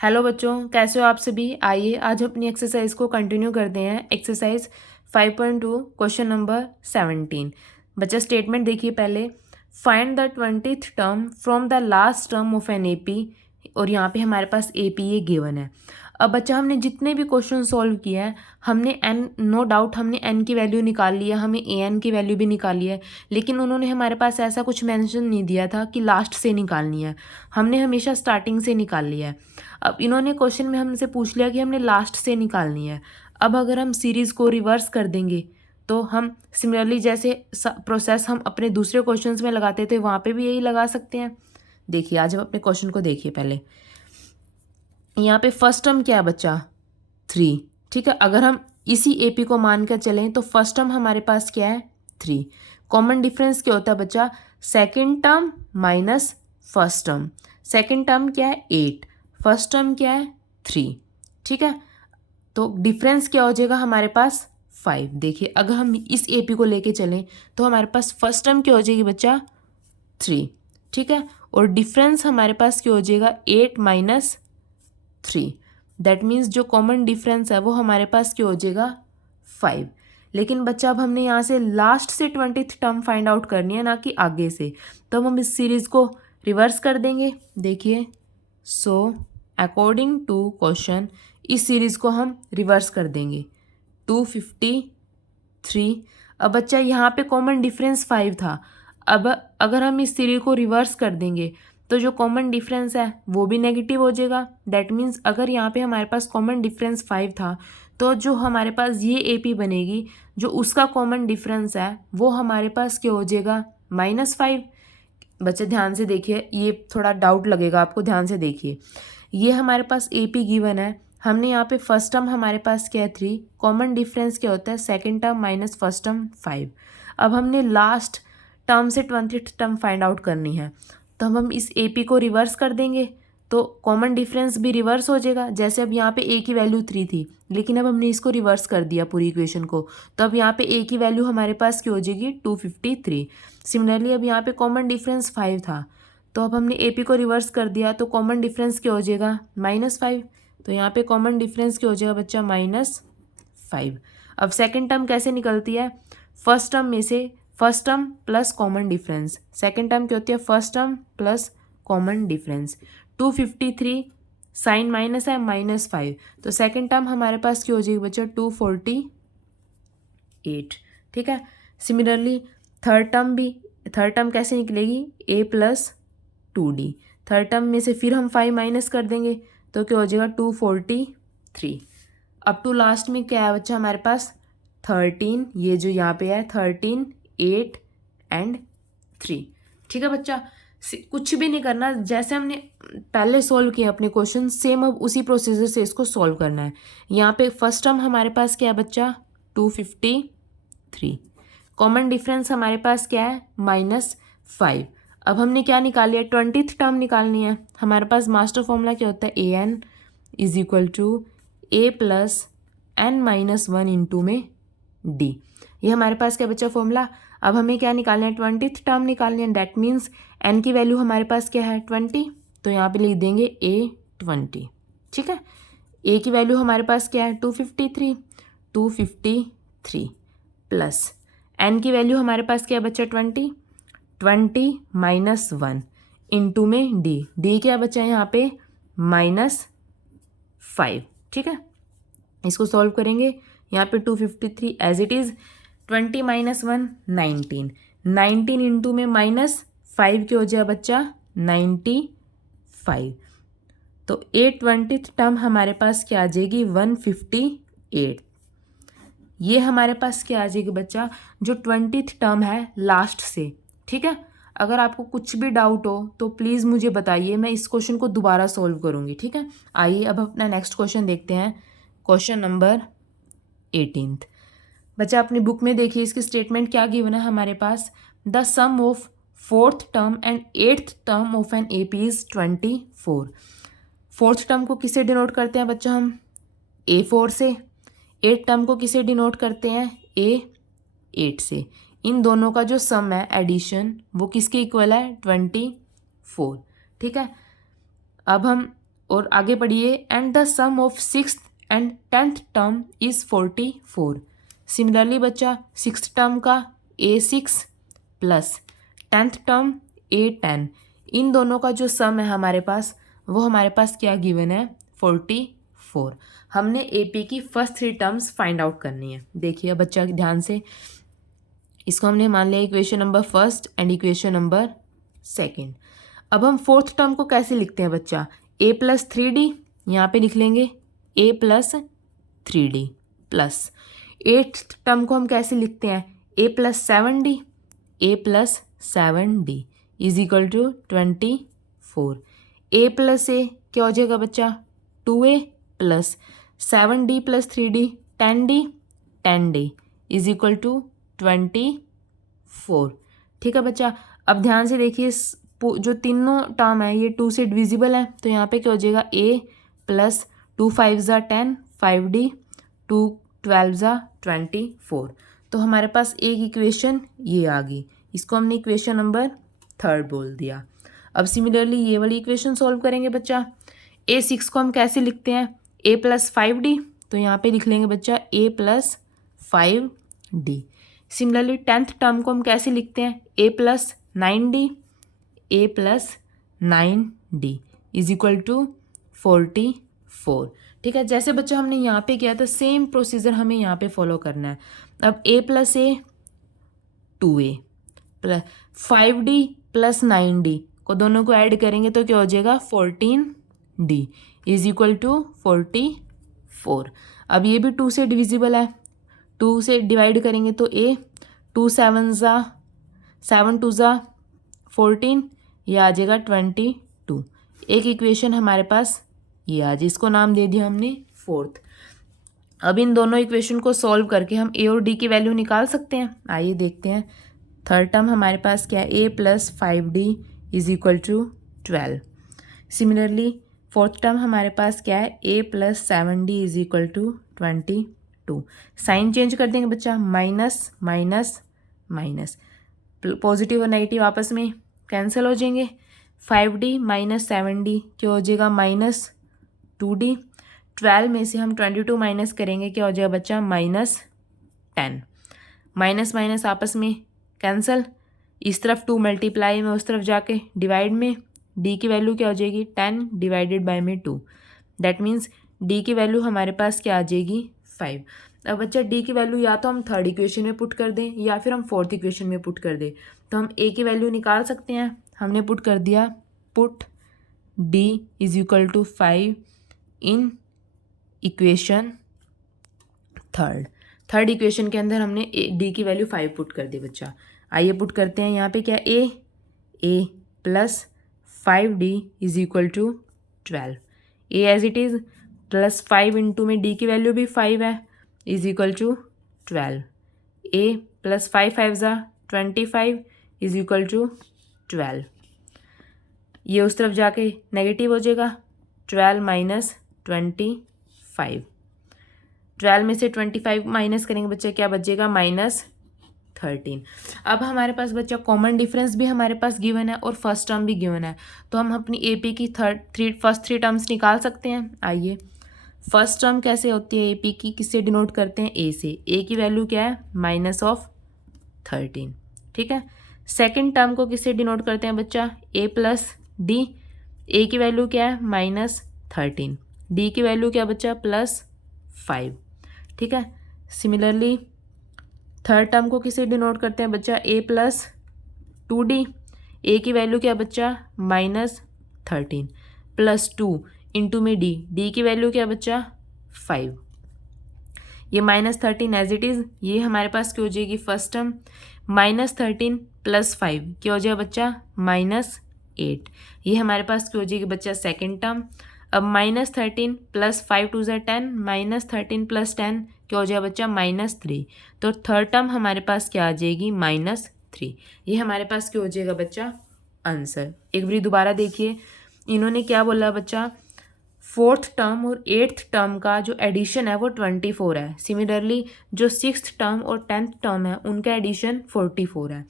Hello बच्चों, कैसे हो आप सभी। आइए आज अपनी एक्सरसाइज को कंटिन्यू करते हैं। Exercise 5.2 question number 17। बच्चा स्टेटमेंट देखिए पहले। Find the 20th term from the last term of an AP. और यहाँ पे हमारे पास एपी ये गिवन है। अब बच्चा हमने जितने भी क्वेश्चन सॉल्व किए हैं हमने एन, नो डाउट हमने एन की वैल्यू निकाल ली है, हमें ए एन की वैल्यू भी निकाली है, लेकिन उन्होंने हमारे पास ऐसा कुछ मेंशन नहीं दिया था कि लास्ट से निकालनी है। हमने हमेशा स्टार्टिंग से निकाल लिया है। अब इन्होंने क्वेश्चन में हमसे पूछ लिया कि हमने लास्ट से निकालनी है। अब अगर हम सीरीज़ को रिवर्स कर देंगे तो हम सिमिलरली जैसे प्रोसेस हम अपने दूसरे क्वेश्चंस में लगाते थे वहाँ पे भी यही लगा सकते हैं। देखिए आज हम अपने क्वेश्चन को देखिए पहले। यहाँ पे फर्स्ट टर्म क्या है बच्चा? 3। ठीक है, अगर हम इसी एपी को मान कर चलें तो फर्स्ट टर्म हमारे पास क्या है? 3। कॉमन डिफरेंस क्या होता है बच्चा? Second term minus first term. Second term क्या है? 8। फर्स्ट टर्म क्या है? 3। ठीक है, तो डिफरेंस क्या हो जाएगा हमारे पास? 5। देखिए अगर हम इस एपी को लेके चलें तो हमारे पास फर्स्ट टर्म क्या हो जाएगी बच्चा? 3। ठीक है, और डिफरेंस हमारे पास क्या हो जाएगा? 8 माइनस 3। दैट मीन्स जो कॉमन डिफरेंस है वो हमारे पास क्या हो जाएगा? 5। लेकिन बच्चा अब हमने यहाँ से लास्ट से 20th टर्म फाइंड आउट करनी है, ना कि आगे से। तो हम इस सीरीज़ को रिवर्स कर देंगे। देखिए सो अकॉर्डिंग टू क्वेश्चन इस सीरीज़ को हम रिवर्स कर देंगे। 253। अब बच्चा यहाँ पे कॉमन डिफरेंस 5 था। अब अगर हम इस सीरीज को रिवर्स कर देंगे तो जो कॉमन डिफरेंस है वो भी नेगेटिव हो जाएगा। दैट मीन्स अगर यहाँ पे हमारे पास कॉमन डिफरेंस 5 था तो जो हमारे पास ये एपी बनेगी जो उसका कॉमन डिफरेंस है वो हमारे पास क्या हो जाएगा? -5। बच्चे ध्यान से देखिए, ये थोड़ा डाउट लगेगा आपको, ध्यान से देखिए। ये हमारे पास एपी गिवन है, हमने यहाँ पे फर्स्ट टर्म हमारे पास क्या है? 3। कॉमन डिफरेंस क्या होता है? Second term minus first term 5। अब हमने लास्ट टर्म से 20th टर्म फाइंड आउट करनी है, तो हम इस एपी को रिवर्स कर देंगे तो कॉमन डिफरेंस भी रिवर्स हो जाएगा। जैसे अब यहाँ पे ए की वैल्यू 3 थी, लेकिन अब हमने इसको रिवर्स कर दिया पूरी इक्वेशन को, तो अब यहाँ पे ए की वैल्यू हमारे पास क्या हो जाएगी? 253। सिमिलरली अब यहाँ पे कॉमन डिफरेंस 5 था, तो अब हमने ए पी को रिवर्स कर दिया तो कॉमन डिफरेंस क्या हो जाएगा? -5। तो यहाँ पे कॉमन डिफरेंस क्या हो जाएगा बच्चा? -5। अब सेकेंड टर्म कैसे निकलती है? फर्स्ट टर्म में से first term plus common difference. Second term क्या होती है? First term plus common difference. 253 sign minus है, -5, तो सेकेंड टर्म हमारे पास क्या हो जाएगी बच्चा? 248। ठीक है, सिमिलरली थर्ड टर्म कैसे निकलेगी? a + 2d। थर्ड टर्म में से फिर हम 5 माइनस कर देंगे तो क्या हो जाएगा? 243। अब टू लास्ट में क्या है बच्चा हमारे पास? 13। ये जो यहाँ पे है 13, 8 एंड 3। ठीक है बच्चा, कुछ भी नहीं करना, जैसे हमने पहले सॉल्व किया अपने क्वेश्चन सेम अब उसी प्रोसीजर से इसको सॉल्व करना है। यहाँ पे फर्स्ट टर्म हमारे पास क्या है बच्चा? 253। कॉमन डिफरेंस हमारे पास क्या है? -5। अब हमने क्या निकाली है? 20th टर्म निकालनी है। हमारे पास मास्टर फॉर्मूला क्या होता है? an = a + n-1 इंटू में d। ये हमारे पास क्या बच्चा फॉर्मूला? अब हमें क्या निकालना है? 20th टर्म निकालनी है। डैट मीन्स n की वैल्यू हमारे पास क्या है? 20, तो यहाँ पे लिख देंगे a 20। ठीक है, a की वैल्यू हमारे पास क्या है? 253 प्लस n की वैल्यू हमारे पास क्या है बच्चा? 20 -1 इंटू में d क्या बच्चा है यहाँ पे? -5। ठीक है, इसको सॉल्व करेंगे। यहाँ पे 253 एज इट इज़, 20 - 1 19, 19 इंटू में -5 क्या हो जाए बच्चा? 95। तो 820th टर्म हमारे पास क्या आ जाएगी? 158। ये हमारे पास क्या आ जाएगी बच्चा? जो 20th टर्म है लास्ट से। ठीक है, अगर आपको कुछ भी डाउट हो तो प्लीज़ मुझे बताइए, मैं इस क्वेश्चन को दोबारा सॉल्व करूँगी। ठीक है, आइए अब अपना नेक्स्ट क्वेश्चन देखते हैं। Question number 18। बच्चा अपनी बुक में देखिए इसकी स्टेटमेंट क्या गिवन है हमारे पास। The sum of 4th term and 8th term of an A P is 24। Fourth term को किससे डिनोट करते हैं बच्चा? हम A4 से। 8th टर्म को किसे डिनोट करते हैं? A8 से। इन दोनों का जो सम है एडिशन वो किसके इक्वल है? 24। ठीक है, अब हम और आगे पढ़िए, and the sum of 6th and 10th term is 44। Similarly बच्चा 6th टर्म का A6 plus 10th term A10, इन दोनों का जो सम है हमारे पास, वो हमारे पास क्या गिवन है, 44। हमने AP की फर्स्ट 3 टर्म्स फाइंड आउट करनी है। देखिए बच्चा ध्यान से, इसको हमने मान लिया equation number first and equation number second. अब हम 4th टर्म को कैसे लिखते हैं बच्चा, A+3D, यहाँ पे लिख लेंगे A+3D प्लस 8th टर्म को हम कैसे लिखते हैं, A+7D, A+7D is equal to 24। A+A क्या हो जाएगा बच्चा, 2A plus 7D+3D 10D, 10D is equal to 24। ठीक है बच्चा। अब ध्यान से देखिए, जो तीनों टर्म है ये 2 से डिविजिबल है, तो यहाँ पे क्या हो जाएगा, A प्लस 2 5 10 5D 2 12 24। तो हमारे पास एक इक्वेशन ये आ गई, इसको हमने इक्वेशन नंबर 3 बोल दिया। अब सिमिलरली ये वाली इक्वेशन सॉल्व करेंगे बच्चा। A6 को हम कैसे लिखते हैं, A+5D, तो यहाँ पे लिख लेंगे बच्चा A+5D। सिमिलरली 10th टर्म को हम कैसे लिखते हैं, A+9D, A+9D is equal to 44। ठीक है, जैसे बच्चा हमने यहाँ पे किया था सेम प्रोसीजर हमें यहाँ पे फॉलो करना है। अब A+A 2A plus 5D plus 9D को दोनों को ऐड करेंगे तो क्या हो जाएगा, 14D इज इक्वल टू 44। अब ये भी 2 से डिविजिबल है, 2 से डिवाइड करेंगे तो A 2 7 2 14, ये आ जाएगा 22। एक इक्वेशन हमारे पास ये आ जाए, इसको नाम दे दिया हमने 4th। अब इन दोनों इक्वेशन को सॉल्व करके हम A और D की वैल्यू निकाल सकते हैं। आइए देखते हैं। 3rd टर्म हमारे पास क्या है, A+5D is equal to 12। Similarly 4th term हमारे पास क्या है, A+7D is equal to 22। Sign change कर देंगे बच्चा, माइनस माइनस माइनस, पॉजिटिव और नेगेटिव आपस में कैंसिल हो जाएंगे। 5D माइनस 7D क्या हो जाएगा, -2D। 12 में से हम 22 माइनस करेंगे, क्या हो जाएगा बच्चा, -10। माइनस माइनस आपस में कैंसिल, इस तरफ 2 मल्टीप्लाई में, उस तरफ जाके डिवाइड में। D की वैल्यू क्या हो जाएगी, 10 डिवाइडेड बाय में 2, दैट मीन्स D की वैल्यू हमारे पास क्या आ जाएगी, 5। अब बच्चा D की वैल्यू या तो हम 3rd इक्वेशन में पुट कर दें या फिर हम 4th इक्वेशन में पुट कर दें, तो हम A की वैल्यू निकाल सकते हैं। हमने पुट कर दिया, put D is equal to 5 in equation 3rd equation के अंदर हमने D की वैल्यू 5 पुट कर दी बच्चा। आइए पुट करते हैं, यहाँ पे क्या A plus 5D is equal to 12। A as it is plus 5 into में D की वैल्यू भी 5 है is equal to 12। A plus 5 5 25 is equal to 12। ये उस तरफ जाके नेगेटिव हो जाएगा, 12 माइनस 25। 12 में से 25 माइनस करेंगे बच्चा, क्या बचेगा, -13। अब हमारे पास बच्चा कॉमन डिफरेंस भी हमारे पास गिवन है और फर्स्ट टर्म भी गिवन है, तो हम अपनी AP की फर्स्ट 3 टर्म्स निकाल सकते हैं। आइए, फर्स्ट टर्म कैसे होती है AP की, किससे डिनोट करते हैं, A से। A की वैल्यू क्या है, -13। ठीक है। सेकंड टर्म को किससे डिनोट करते हैं बच्चा, A+D। A की वैल्यू क्या है, -13। D की वैल्यू क्या बच्चा, +5। ठीक है। सिमिलरली 3rd टर्म को किससे डिनोट करते हैं बच्चा, A+2D। A की वैल्यू क्या बच्चा, -13 +2 इंटू में D की वैल्यू क्या बच्चा, 5। ये -13 एज इट इज़, ये हमारे पास क्या हो जाएगी फर्स्ट टर्म, -13 + 5 क्या हो जाएगा बच्चा, -8। ये हमारे पास क्या हो जाएगी बच्चा सेकेंड टर्म। अब -13 + 5 2 ज़ा 10, -13 + 10 क्या हो जाएगा बच्चा, -3। तो 3rd टर्म हमारे पास क्या आ जाएगी, -3। ये हमारे पास क्या हो जाएगा बच्चा, आंसर। एक बार दोबारा देखिए, इन्होंने क्या बोला बच्चा, फोर्थ टर्म और एट्थ टर्म का जो एडिशन है वो 24 है। सिमिलरली जो सिक्स्थ टर्म और 10th टर्म है उनका एडिशन 44 है।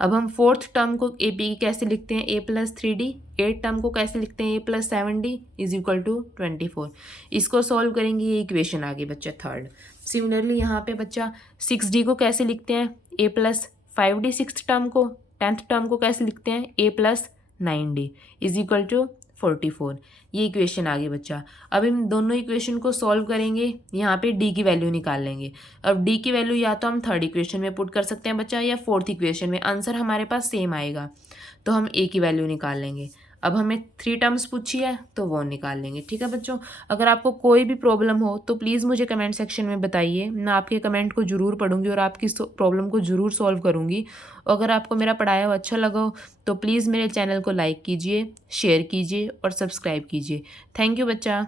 अब हम फोर्थ टर्म को ए पी कैसे लिखते हैं, a+3d। एट टर्म को कैसे लिखते हैं, a+7d इज इक्वल टू 24। इसको सॉल्व करेंगे, ये इक्वेशन आ गई बच्चा थर्ड। सिमिलरली यहाँ पे बच्चा 6d को कैसे लिखते हैं, a+5d सिक्स्थ टर्म को, 10th टर्म को कैसे लिखते हैं, a+9d इज इक्वल टू 44। ये इक्वेशन आ गई बच्चा। अब इन दोनों इक्वेशन को सॉल्व करेंगे, यहाँ पे d की वैल्यू निकाल लेंगे। अब d की वैल्यू या तो हम थर्ड इक्वेशन में पुट कर सकते हैं बच्चा, या फोर्थ इक्वेशन में, आंसर हमारे पास सेम आएगा तो हम a की वैल्यू निकाल लेंगे। अब हमें 3 टर्म्स पूछी है तो वो निकाल लेंगे। ठीक है बच्चों, अगर आपको कोई भी प्रॉब्लम हो तो प्लीज़ मुझे कमेंट सेक्शन में बताइए, मैं आपके कमेंट को ज़रूर पढ़ूंगी और आपकी प्रॉब्लम को ज़रूर सॉल्व करूंगी। अगर आपको मेरा पढ़ाया हुआ अच्छा लगा हो तो प्लीज़ मेरे चैनल को लाइक कीजिए, शेयर कीजिए और सब्सक्राइब कीजिए। थैंक यू बच्चा।